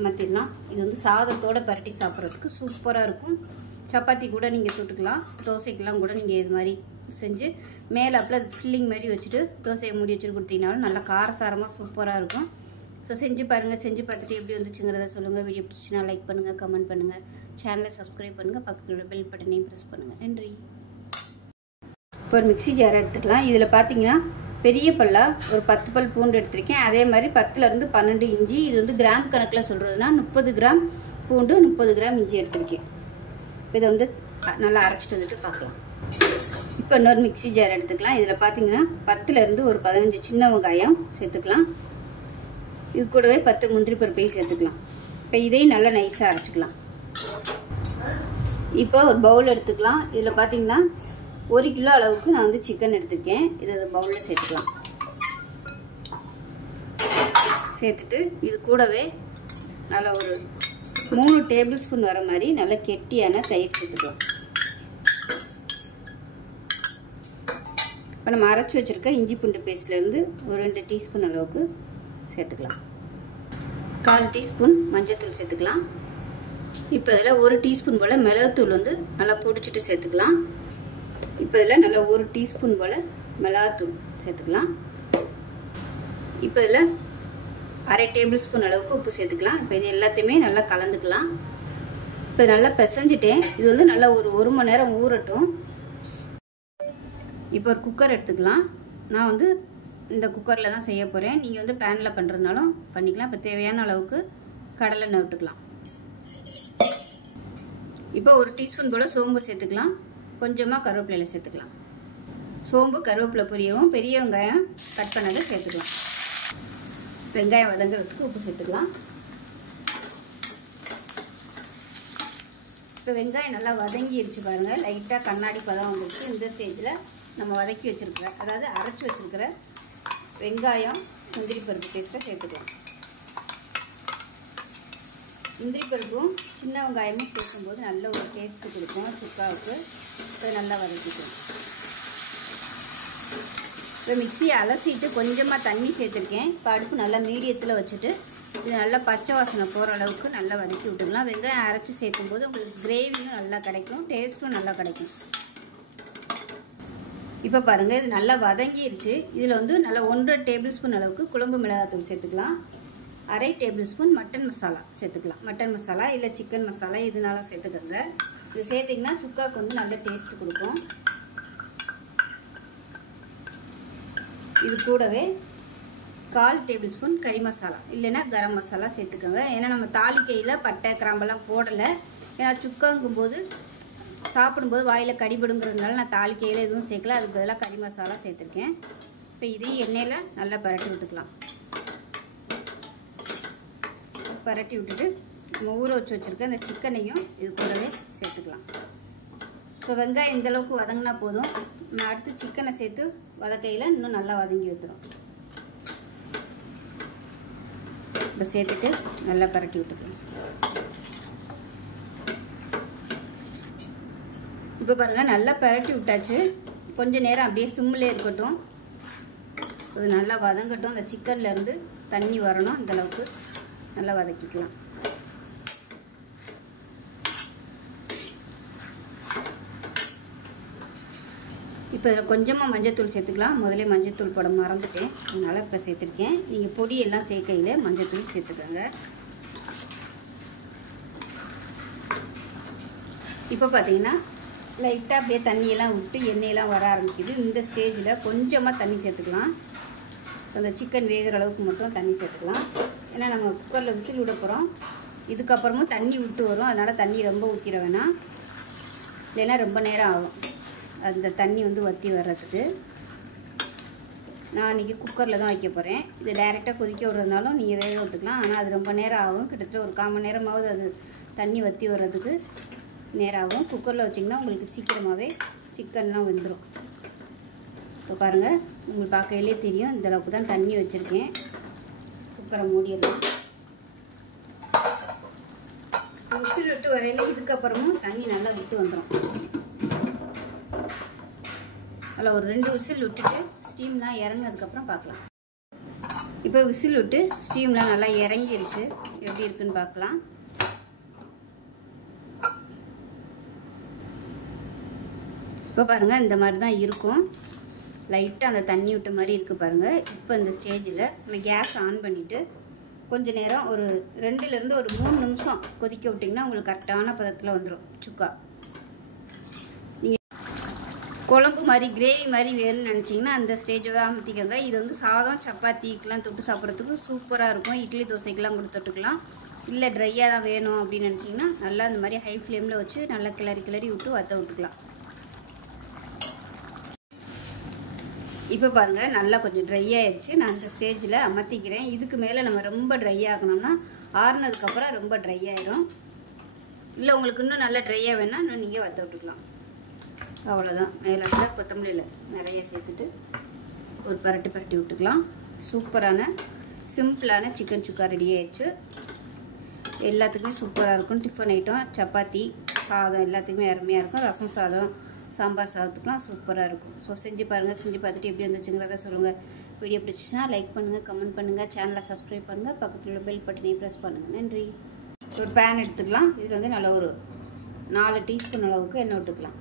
மாற்றிடலாம். இது வந்து சாதத்தோடு பரட்டி சாப்பிட்றதுக்கு சூப்பராக இருக்கும். சப்பாத்தி கூட நீங்கள் தொட்டுக்கலாம். தோசைக்கெலாம் கூட நீங்கள் இது மாதிரி செஞ்சு மேலாப்பில் ஃபில்லிங் மாதிரி வச்சுட்டு தோசையை மூடி வச்சுட்டு கொடுத்தீங்கனாலும் நல்லா காரசாரமாக சூப்பராக இருக்கும். ஸோ செஞ்சு பாருங்கள். செஞ்சு பார்த்துட்டு எப்படி வந்துச்சுங்கிறத சொல்லுங்கள். வீடியோ பிடிச்சினா லைக் பண்ணுங்கள், கமெண்ட் பண்ணுங்கள், சேனலை சப்ஸ்கிரைப் பண்ணுங்கள், பக்கத்தில் உள்ள பெல் பட்டனையும் ப்ரெஸ் பண்ணுங்கள். நன்றி. இப்போ ஒரு மிக்ஸி ஜார் எடுத்துக்கலாம். இதில் பார்த்தீங்கன்னா பெரிய பல்லாக ஒரு 10 பல் பூண்டு எடுத்திருக்கேன். அதே மாதிரி 10லேருந்து 12 இஞ்சி. இது வந்து கிராம் கணக்கில் சொல்கிறதுனா 30 கிராம் பூண்டு 30 கிராம் இஞ்சி எடுத்திருக்கேன். இதை வந்து நல்லா அரைச்சிட்டு வந்துட்டு பார்க்கலாம். இப்போ இன்னொரு மிக்ஸி ஜார் எடுத்துக்கலாம். இதில் பார்த்தீங்கன்னா 10லேருந்து ஒரு 15 சின்ன வெங்காயம் சேர்த்துக்கலாம். இது கூடவே 10 முந்திரி பருப்பையும் சேர்த்துக்கலாம். இப்போ இதையும் நல்லா நைஸாக அரைச்சிக்கலாம். இப்போ ஒரு பவுல் எடுத்துக்கலாம். இதில் பார்த்தீங்கன்னா 1 கிலோ அளவுக்கு நான் வந்து சிக்கன் எடுத்துருக்கேன். இதை பவுலில் சேர்த்துக்கலாம். சேர்த்துட்டு இது கூடவே நல்லா ஒரு 3 டேபிள் ஸ்பூன் வர மாதிரி நல்லா கெட்டியான தயிர் சேர்த்துக்கலாம். இப்போ நம்ம அரைச்சி வச்சுருக்க இஞ்சி பூண்டு பேஸ்ட்லேருந்து ஒரு 2 டீஸ்பூன் அளவுக்கு சேர்த்துக்கலாம். 1/4 டீஸ்பூன் மஞ்சள்தூள் சேர்த்துக்கலாம். இப்போ இதில் 1 டீஸ்பூன் போல் மிளகுத்தூள் வந்து நல்லா பொடிச்சிட்டு சேர்த்துக்கலாம். இப்போ இதில் நல்லா 1 டீஸ்பூன் போல் மிளகாத்தூள் சேர்த்துக்கலாம். இப்போ இதில் 1/2 டேபிள் ஸ்பூன் அளவுக்கு உப்பு சேர்த்துக்கலாம். இப்போ இது எல்லாத்தையுமே நல்லா கலந்துக்கலாம். இப்போ நல்லா பிசைஞ்சிட்டேன். இது வந்து நல்லா ஒரு 1 மணி நேரம் ஊறட்டும். இப்போ ஒரு குக்கர் எடுத்துக்கலாம். நான் வந்து இந்த குக்கரில் தான் செய்ய போகிறேன். நீங்கள் வந்து பேனில் பண்ணுறதுனாலும் பண்ணிக்கலாம். இப்போ தேவையான அளவுக்கு கடலெண்ணெய் விட்டுக்கலாம். இப்போ 1 டீஸ்பூன் போல் சோம்பு சேர்த்துக்கலாம். கொஞ்சமாக கருவேப்பிலை சேர்த்துக்கலாம். சோம்பு கருவேப்பிலை பொரியவும் பெரிய வெங்காயம் கட் பண்ணதை சேர்த்துக்கலாம். வெங்காயம் வதங்குறதுக்கு உப்பு சேர்த்துக்கலாம். இப்போ வெங்காயம் நல்லா வதங்கிடுச்சு பாருங்கள். லைட்டாக கண்ணாடி பதம் வந்துருச்சு. இந்த ஸ்டேஜில் நம்ம வதக்கி வச்சுருக்கிற, அதாவது அரைச்சி வச்சுருக்கிற வெங்காயம் முந்திரி பருப்பு பேஸ்ட்டை சேர்த்துக்கலாம். முந்திரி பருப்பும் சின்ன வெங்காயமும் சேர்க்கும்போது நல்ல ஒரு டேஸ்ட்டு கொடுக்கும் சுக்காவுக்கு. அதை நல்லா வதக்கிக்கலாம். இப்போ மிக்சியை அலசிட்டு கொஞ்சமாக தண்ணி சேர்த்துருக்கேன். இப்போ அடுப்பு நல்லா மீடியத்தில் வச்சுட்டு இது நல்லா பச்சை வாசனை போகிற அளவுக்கு நல்லா வதக்கி விட்டுக்கலாம். வெங்காயம் அரைச்சி சேர்க்கும்போது உங்களுக்கு கிரேவியும் நல்லா கிடைக்கும், டேஸ்ட்டும் நல்லா கிடைக்கும். இப்போ பாருங்கள், இது நல்லா வதங்கிடுச்சு. இதில் வந்து நல்லா 1.5 டேபிள் ஸ்பூன் அளவுக்கு குழம்பு மிளகாத்தூள் சேர்த்துக்கலாம். 1/2 டேபிள் ஸ்பூன் மட்டன் மசாலா சேர்த்துக்கலாம். மட்டன் மசாலா இல்லை சிக்கன் மசாலா இதனால சேர்த்துக்கோங்க. இது சேர்த்திங்கன்னா சுக்காவுக்கு வந்து நல்ல டேஸ்ட் கொடுக்கும். இது கூடவே 1/4 டேபிள் ஸ்பூன் கறி மசாலா இல்லைன்னா கரம் மசாலா சேர்த்துக்கோங்க. ஏன்னா நம்ம தாளிக்கையில் பட்டை கிராம்பெல்லாம் போடலை. ஏன்னா சுக்காங்கும்போது சாப்பிடும்போது வாயில் கடிபடுங்கிறதுனால நான் தாளிக்கையில் எதுவும் சேர்க்கல. அதுக்கு பதிலாக கறி மசாலா சேர்த்துருக்கேன். இப்போ இதையும் எண்ணெயில் நல்லா பரட்டி விட்டுக்கலாம். பரட்டி விட்டுட்டு நம்ம ஊற வச்சு வச்சுருக்க அந்த சிக்கனையும் இது கூடவே சேர்த்துக்கலாம். ஸோ வெங்காயம் இந்தளவுக்கு வதங்கினா போதும். நம்ம அடுத்து சிக்கனை சேர்த்து வதக்கையில் இன்னும் நல்லா வதங்கி வைக்கிறோம். இப்போ சேர்த்துட்டு நல்லா பரட்டி விட்டுக்கலாம். இப்போ பாருங்கள், நல்லா பரட்டி விட்டாச்சு. கொஞ்சம் நேரம் அப்படியே சிம்மில் இருக்கட்டும். அது நல்லா வதங்கட்டும். அந்த சிக்கன்லேருந்து தண்ணி வரணும். அந்தளவுக்கு நல்லா வதக்கிக்கலாம். இப்போ இதில் கொஞ்சமாக மஞ்சத்தூள் சேர்த்துக்கலாம். முதல்ல மஞ்சத்தூள் போட மறந்துட்டேன், அதனால் இப்போ சேர்த்துருக்கேன். நீங்கள் பொடியெல்லாம் சேர்க்கையில் மஞ்சத்தூள் சேர்த்துக்கோங்க. இப்போ பார்த்தீங்கன்னா லைட்டாக அப்படியே தண்ணியெல்லாம் விட்டு எண்ணெயெல்லாம் வர ஆரம்பிக்குது. இந்த ஸ்டேஜில் கொஞ்சமாக தண்ணி சேர்த்துக்கலாம். அந்த சிக்கன் வேகிற அளவுக்கு மட்டும் தண்ணி சேர்த்துக்கலாம். ஏன்னா நம்ம குக்கரில் விசில் விட போகிறோம். இதுக்கப்புறமும் தண்ணி விட்டு வரும். அதனால் தண்ணி ரொம்ப ஊற்றிட வேணாம், இல்லைன்னா ரொம்ப நேரம் ஆகும் அந்த தண்ணி வந்து வற்றி வர்றதுக்கு. நான் இன்றைக்கி குக்கரில் தான் வைக்க போகிறேன். இது டைரெக்டாக கொதிக்க விட்றதுனாலும் நீங்கள் வேக விட்டுக்கலாம். ஆனால் அது ரொம்ப நேரம் ஆகும். கிட்டத்தட்ட ஒரு 1/4 மணி நேரமாவது அது தண்ணி வற்றி வர்றதுக்கு நேரம் ஆகும். குக்கரில் வச்சிங்கன்னா உங்களுக்கு சீக்கிரமாகவே சிக்கன்லாம் வெந்துடும். இப்போ பாருங்கள், உங்களுக்கு பார்க்கையிலே தெரியும் இந்தளவுக்கு தான் தண்ணி வச்சுருக்கேன். குக்கரை மூடிடலாம். விசில் விட்டு வரையில் இதுக்கப்புறமும் தண்ணி நல்லா விட்டு வந்துடும். அதில் ஒரு 2 விசில் விட்டுட்டு ஸ்டீம்லாம் இறங்கினதுக்கப்புறம் பார்க்கலாம். இப்போ விசில் விட்டு ஸ்டீம்லாம் நல்லா இறங்கிருச்சு. எப்படி இருக்குன்னு பார்க்கலாம். இப்போ பாருங்கள், இந்த மாதிரி தான் இருக்கும். லைட்டாக அந்த தண்ணி விட்ட மாதிரி இருக்குது பாருங்கள். இப்போ இந்த ஸ்டேஜில் நம்ம கேஸ் ஆன் பண்ணிவிட்டு கொஞ்ச நேரம் ஒரு 2லேருந்து ஒரு 3 நிமிஷம் கொதிக்க விட்டிங்கன்னா உங்களுக்கு கரெக்டான பதத்தில் வந்துடும் சுக்கா. நீங்கள் குழம்பு மாதிரி கிரேவி மாதிரி வேணும்னு நினச்சிங்கன்னா அந்த ஸ்டேஜோட அமுத்திக்கங்க. இது வந்து சாதம் சப்பாத்திக்கெலாம் தொட்டு சாப்பிட்றதுக்கு சூப்பராக இருக்கும். இட்லி தோசைக்கெலாம் கூட தொட்டுக்கலாம். இல்லை ட்ரையாக தான் வேணும் அப்படின்னு நினச்சிங்கன்னா நல்லா இந்த மாதிரி ஹை ஃப்ளேமில் வச்சு நல்லா கிளறி விட்டு வற்ற விட்டுக்கலாம். இப்போ பாருங்கள் நல்லா கொஞ்சம் ட்ரை ஆயிடுச்சு. நான் அந்த ஸ்டேஜில் அமர்த்திக்கிறேன். இதுக்கு மேலே நம்ம ரொம்ப ட்ரை ஆகணும்னா ஆறுனதுக்கப்புறம் ரொம்ப ட்ரை ஆயிரும். இல்லை உங்களுக்கு இன்னும் நல்லா ட்ரையாக வேணால் இன்னும் நீங்கள் வற்ற விட்டுக்கலாம். அவ்வளோதான். மேலே கொத்தமல்லியில் நிறைய சேர்த்துட்டு ஒரு பரட்டி விட்டுக்கலாம். சூப்பரான சிம்பிளான சிக்கன் சுக்கா ரெடி ஆயிடுச்சு. எல்லாத்துக்குமே சூப்பராக இருக்கும். டிஃபன் ஐட்டம், சப்பாத்தி, சாதம் எல்லாத்துக்குமே அருமையாக இருக்கும். ரசம் சாதம், சாம்பார் சாதத்துக்குலாம் சூப்பராக இருக்கும். ஸோ செஞ்சு பாருங்கள். செஞ்சு பார்த்துட்டு எப்படி வந்துச்சுங்கிறத சொல்லுங்கள். வீடியோ பிடிச்சிச்சுன்னா லைக் பண்ணுங்கள், கமெண்ட் பண்ணுங்கள், சேனலை சப்ஸ்கிரைப் பண்ணுங்கள், பக்கத்தில் உள்ள பெல் பட்டனையும் ப்ரெஸ் பண்ணுங்கள். நன்றி. ஒரு பேன் எடுத்துக்கலாம். இதில் வந்து நல்ல ஒரு 4 டீஸ்பூன் அளவுக்கு எண்ணெய் விட்டுக்கலாம்.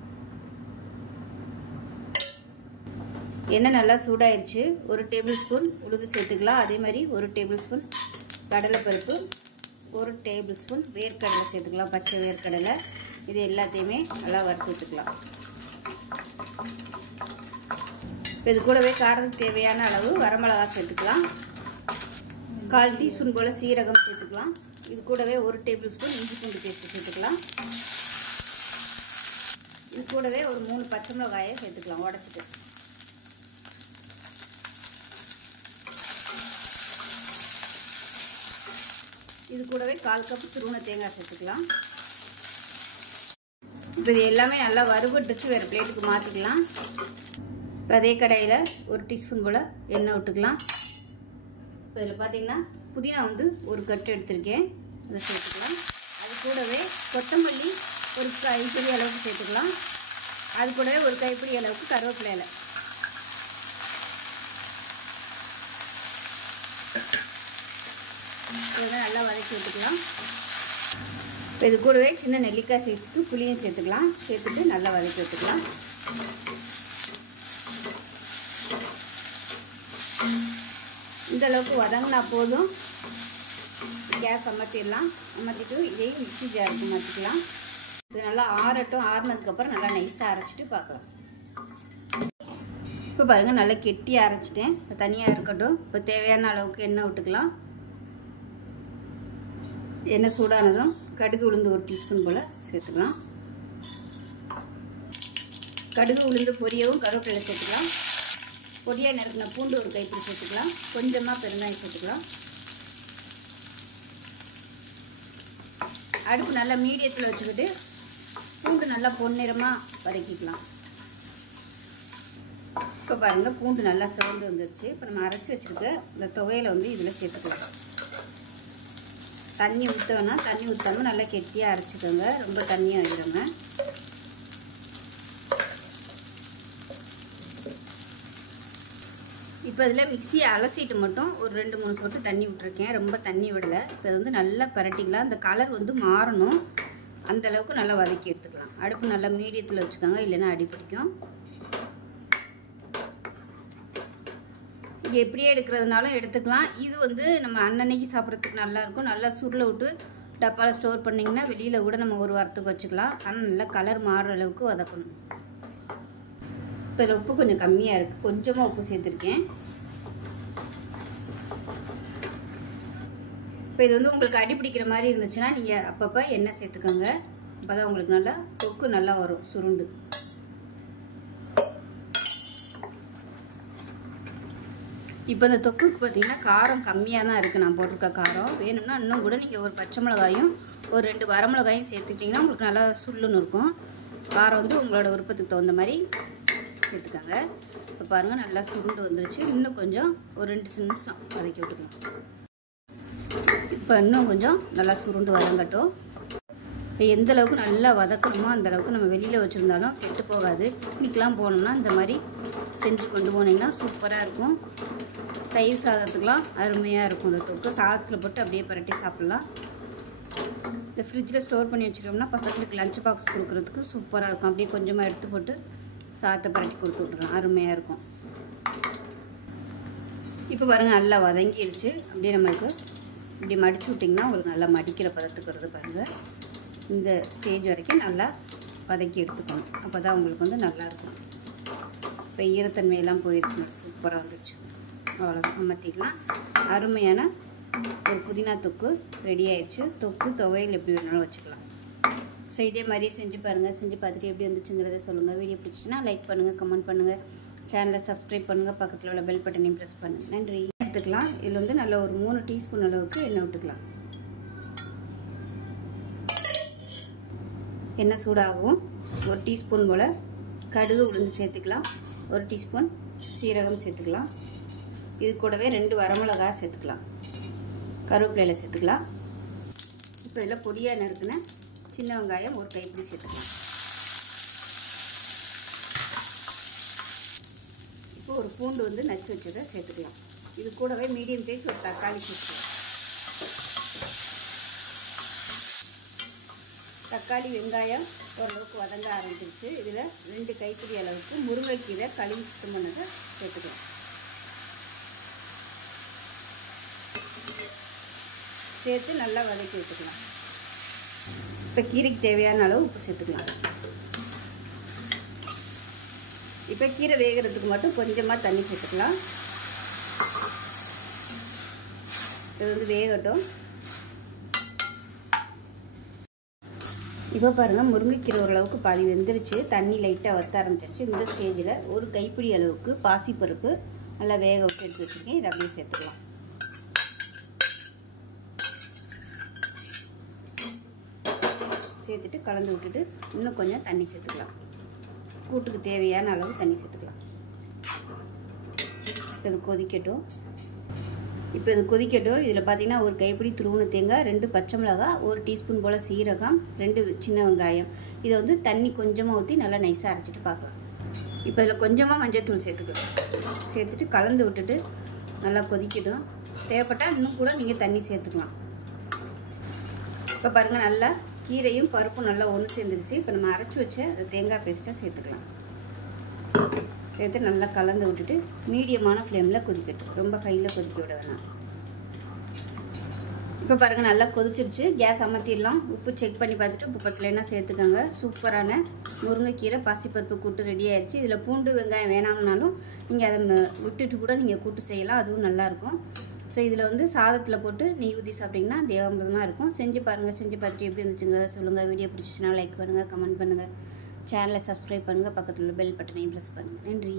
எண்ணெய் நல்லா சூடாயிருச்சு. 1 டேபிள் ஸ்பூன் உளுந்து சேர்த்துக்கலாம். அதே மாதிரி 1 டேபிள் ஸ்பூன் கடலைப்பருப்பு, 1 டேபிள் ஸ்பூன் வேர்க்கடலை சேர்த்துக்கலாம். பச்சை வேர்க்கடலை. இது எல்லாத்தையுமே நல்லா வறுத்து விட்டுக்கலாம். இப்போ இது கூடவே காரத்துக்கு தேவையான அளவு வரமிளகா சேர்த்துக்கலாம். 1/4 டீஸ்பூன் போல் சீரகம் சேர்த்துக்கலாம். இது கூடவே 1 டேபிள் ஸ்பூன் இஞ்சி பூண்டு பேஸ்ட் சேர்த்துக்கலாம். இது கூடவே ஒரு 3 பச்சை மிளகாயை சேர்த்துக்கலாம் உடச்சிட்டு. இது கூடவே 1/4 கப் துருவன தேங்காய் சேர்த்துக்கலாம். இப்போ இது எல்லாமே நல்லா வறுபட்டுச்சு. வேறு பிளேட்டுக்கு மாற்றிக்கலாம். இப்போ அதே கடாயில் 1 டீஸ்பூன் போல் எண்ணெய் விட்டுக்கலாம். இப்போ இதில் பார்த்தீங்கன்னா புதினா வந்து 1 கட்டு எடுத்திருக்கேன். அதை சேர்த்துக்கலாம். அது கூடவே கொத்தமல்லி ஒரு கைப்பிடி அளவுக்கு சேர்த்துக்கலாம். அது கூடவே ஒரு கைப்பிடி அளவுக்கு கருவேப்பிலை இலை. இதெல்லாம் நல்லா வதக்கி விட்டுக்கலாம். இப்போ இது கூடவே சின்ன நெல்லிக்காய் சைஸுக்கு புளியும் சேர்த்துக்கலாம். சேர்த்துட்டு நல்லா வதக்கி விட்டுக்கலாம். இந்த அளவுக்கு வதங்கினா போதும். கேஸ் அமர்த்திடலாம். அமர்த்திட்டு இதையும் மிக்ஸி ஜாருக்கு மாற்றிக்கலாம். இது நல்லா ஆறட்டும். ஆறுனதுக்கப்புறம் நல்லா நைஸாக அரைச்சிட்டு பார்க்கலாம். இப்போ பாருங்கள் நல்லா கெட்டியாக அரைச்சிட்டேன். இப்போ தனியாக இருக்கட்டும். இப்போ தேவையான அளவுக்கு எண்ணெய் விட்டுக்கலாம். எண்ணெய் சூடானதும் கடுகு உளுந்து 1 டீஸ்பூன் போல் சேர்த்துக்கலாம். கடுகு உளுந்து பொரியவும் கருவேப்பிலை சேர்த்துக்கலாம். பொடியாக நறுக்கின பூண்டு ஒரு கைப்பிடி சேர்த்துக்கலாம். கொஞ்சமாக பெருங்காயம் சேர்த்துக்கலாம். அடுப்பு நல்லா மீடியத்தில் வச்சுக்கிட்டு பூண்டு நல்லா பொன்னிறமாக வதக்கிக்கலாம். இப்போ பாருங்கள் பூண்டு நல்லா சிவந்து வந்துருச்சு. இப்போ நம்ம அரைச்சி வச்சுருக்க இந்த துவையலை வந்து இதில் சேர்த்துக்கலாம். தண்ணி ஊற்றோன்னா தண்ணி ஊற்றாமல் நல்லா கெட்டியாக அரைச்சிக்கோங்க. ரொம்ப தண்ணியாக வைக்கிறோங்க. இப்போ இதில் மிக்சியை அலசிட்டு மட்டும் ஒரு 2-3 சொட்டு தண்ணி விட்டுருக்கேன். ரொம்ப தண்ணி விடலை. இப்போ இது வந்து நல்லா பரட்டிக்கலாம். அந்த கலர் வந்து மாறணும். அந்தளவுக்கு நல்லா வதக்கி எடுத்துக்கலாம். அடுப்பு நல்லா மீடியத்தில் வச்சுக்கோங்க, இல்லைன்னா அடி பிடிக்கும். இங்கே எப்படியே எடுக்கிறதுனாலும் எடுத்துக்கலாம். இது வந்து நம்ம அன்னன்னைக்கு சாப்பிட்றதுக்கு நல்லாயிருக்கும். நல்லா சுருளை விட்டு டப்பாவில் ஸ்டோர் பண்ணிங்கன்னா வெளியில் கூட நம்ம ஒரு வாரத்துக்கு வச்சுக்கலாம். ஆனால் நல்லா கலர் மாறுற அளவுக்கு வதக்கணும். இப்போ இதில் உப்பு கொஞ்சம் கம்மியாக இருக்குது. கொஞ்சமாக உப்பு சேர்த்துருக்கேன். இப்போ இது வந்து உங்களுக்கு அடி பிடிக்கிற மாதிரி இருந்துச்சுன்னா நீங்கள் அப்பப்போ எண்ணெய் சேர்த்துக்கோங்க. அப்போ தான் உங்களுக்கு நல்லா தொக்கு நல்லா வரும் சுருண்டு. இப்போ இந்த தொக்குக்கு பார்த்தீங்கன்னா காரம் கம்மியாக தான் இருக்குது. நான் போட்டிருக்க காரம் வேணும்னா இன்னும் கூட நீங்கள் ஒரு பச்சை மிளகாயும் ஒரு 2 வரமிளகாயும் சேர்த்துக்கிட்டிங்கன்னா உங்களுக்கு நல்லா சுள்ளுன்னு இருக்கும். காரம் வந்து உங்களோட விருப்பத்துக்கு தகுந்த மாதிரி சேர்த்துக்கோங்க. இப்போ பாருங்கள் நல்லா சுருண்டு வந்துருச்சு. இன்னும் கொஞ்சம் ஒரு 2 நிமிஷம் வதக்கி விட்டுக்கலாம். இப்போ இன்னும் கொஞ்சம் நல்லா சுருண்டு வதங்கட்டும். இப்போ எந்த அளவுக்கு நல்லா வதக்கணுமோ அந்த அளவுக்கு நம்ம வெளியில் வச்சுருந்தாலும் கெட்டு போகாது. பிக்னிக்லாம் போனோம்னா இந்த மாதிரி செஞ்சு கொண்டு போனீங்கன்னா சூப்பராக இருக்கும். தயிர் சாதத்துக்கெலாம் அருமையாக இருக்கும். இந்த தொக்கு சாதத்தில் போட்டு அப்படியே பரட்டி சாப்பிட்லாம். இந்த ஃப்ரிட்ஜில் ஸ்டோர் பண்ணி வச்சுட்டோம்னா பசங்களுக்கு லஞ்ச் பாக்ஸ் கொடுக்குறதுக்கு சூப்பராக இருக்கும். அப்படியே கொஞ்சமாக எடுத்து போட்டு சாதத்தை பரட்டி கொடுத்து விட்றலாம். அருமையாக இருக்கும். இப்போ பாருங்கள் நல்லா வதங்கிடுச்சு. அப்படியே நம்மளுக்கு இப்படி மடித்து விட்டிங்கன்னா உங்களுக்கு நல்லா மடிக்கிற பதத்துக்கு வருது பாருங்கள். இந்த ஸ்டேஜ் வரைக்கும் நல்லா வதக்கி எடுத்துக்கணும். அப்போ தான் உங்களுக்கு வந்து நல்லாயிருக்கும். இப்போ ஈரத்தன்மையெல்லாம் போயிடுச்சு, சூப்பராக வந்துடுச்சு. அவ்வளோதான், அமர்த்திக்கலாம். அருமையான ஒரு புதினா தொக்கு ரெடி ஆயிடுச்சு. தொக்கு துவையல் எப்படி வேணாலும் வச்சுக்கலாம். ஸோ இதே மாதிரியே செஞ்சு பாருங்கள். செஞ்சு பார்த்துட்டு எப்படி வந்துச்சுங்கிறத சொல்லுங்கள். வீடியோ பிடிச்சிச்சின்னா லைக் பண்ணுங்கள், கமெண்ட் பண்ணுங்கள், சேனலை சப்ஸ்கிரைப் பண்ணுங்கள், பக்கத்தில் உள்ள பெல் பட்டனையும் ப்ரெஸ் பண்ணுங்கள். நன்றி. எடுத்துக்கலாம். இதில் வந்து நல்ல ஒரு 3 டீஸ்பூன் அளவுக்கு எண்ணெய் விட்டுக்கலாம். எண்ணெய் சூடாகவும் 1 டீஸ்பூன் போல் கடுகு உளுந்து சேர்த்துக்கலாம். 1 டீஸ்பூன் சீரகம் சேர்த்துக்கலாம். இது கூடவே 2 வரமிளகாய் சேர்த்துக்கலாம். கருவேப்பிலையில் சேர்த்துக்கலாம். இப்போ இதில் பொடியாக நறுக்குன சின்ன வெங்காயம் 1 கைப்பிடி சேர்த்துக்கலாம். இப்போ ஒரு பூண்டு வந்து நச்சு வச்சதை சேர்த்துக்கலாம். இது கூடவே மீடியம் சைஸ் ஒரு தக்காளி சேர்த்துக்கலாம். தக்காளி வெங்காயம் ஓரளவுக்கு வதங்க ஆரம்பிச்சிருச்சு. இதில் 2 கைப்பிடி அளவுக்கு முருங்கைக்கீரை கழுவி சுத்தம் பண்ணதை சேர்த்துக்கலாம். சேர்த்து நல்லா வதக்கி வச்சுக்கலாம். இப்போ கீரைக்கு தேவையான அளவு உப்பு சேர்த்துக்கலாம். இப்போ கீரை வேகிறதுக்கு மட்டும் கொஞ்சமாக தண்ணி சேர்த்துக்கலாம். இது வந்து வேகட்டும். இப்போ பாருங்கள், முருங்கைக்கீரை ஓரளவுக்கு பாதி வெந்துருச்சு. தண்ணி லைட்டாக வத்த ஆரம்பிச்சிருச்சு. இந்த ஸ்டேஜில் 1 கைப்பிடி அளவுக்கு பாசிப்பருப்பு நல்லா வேக விட்டு எடுத்து வச்சுருக்கேன். இதை அப்படியே சேர்த்துக்கலாம். சேர்த்துட்டு கலந்து விட்டுட்டு இன்னும் கொஞ்சம் தண்ணி சேர்த்துக்கலாம். கூட்டுக்கு தேவையான அளவு தண்ணி சேர்த்துக்கலாம். இப்போ இது கொதிக்கட்டும். இதில் பார்த்தீங்கன்னா 1 கைப்பிடி துருவன தேங்காய், 2 பச்சை மிளகாய், 1 டீஸ்பூன் போல் சீரகம், 2 சின்ன வெங்காயம். இதை வந்து தண்ணி கொஞ்சமாக ஊற்றி நல்லா நைஸாக அரைச்சிட்டு பார்க்கலாம். இப்போ இதில் கொஞ்சமாக மஞ்சள்தூள் சேர்த்துக்கலாம். சேர்த்துட்டு கலந்து விட்டுட்டு நல்லா கொதிக்கட்டும். தேவைப்பட்டால் இன்னும் கூட நீங்கள் தண்ணி சேர்த்துக்கலாம். இப்போ பாருங்கள், நல்லா கீரையும் பருப்பும் நல்லா ஒன்று சேர்ந்துருச்சு. இப்போ நம்ம அரைச்சி வச்ச தேங்காய் பேஸ்ட்டை சேர்த்துக்கலாம். சேர்த்து நல்லா கலந்து விட்டுட்டு மீடியமான ஃப்ளேமில் கொதிக்கட்டும். ரொம்ப ஹையில் கொதிக்க விட வேணாம். இப்போ பாருங்கள், நல்லா கொதிச்சிருச்சு. கேஸ் அமர்த்திடலாம். உப்பு செக் பண்ணி பார்த்துட்டு உப்பு பத்தலைன்னா சேர்த்துக்கோங்க. சூப்பரான முருங்கைக்கீரை பாசிப்பருப்பு கூட்டு ரெடி ஆயிடுச்சு. இதில் பூண்டு வெங்காயம் வேணாம்னாலும் நீங்கள் அதை விட்டுட்டு கூட நீங்கள் கூட்டு செய்யலாம். அதுவும் நல்லாயிருக்கும். ஸோ இதில் வந்து சாதத்தில் போட்டு நெய் ஊற்றி சாப்பிட்டிங்கன்னா தேவாமிரதமாக இருக்கும். செஞ்சு பாருங்கள். செஞ்சு பார்த்துட்டு எப்படி இருந்துச்சுங்கிறத சொல்லுங்கள். வீடியோ பிடிச்சிச்சுன்னா லைக் பண்ணுங்கள், கமெண்ட் பண்ணுங்கள், சேனலை சப்ஸ்கிரைப் பண்ணுங்கள், பக்கத்தில் உள்ள பெல் பட்டனையும் ப்ரெஸ் பண்ணுங்கள். நன்றி.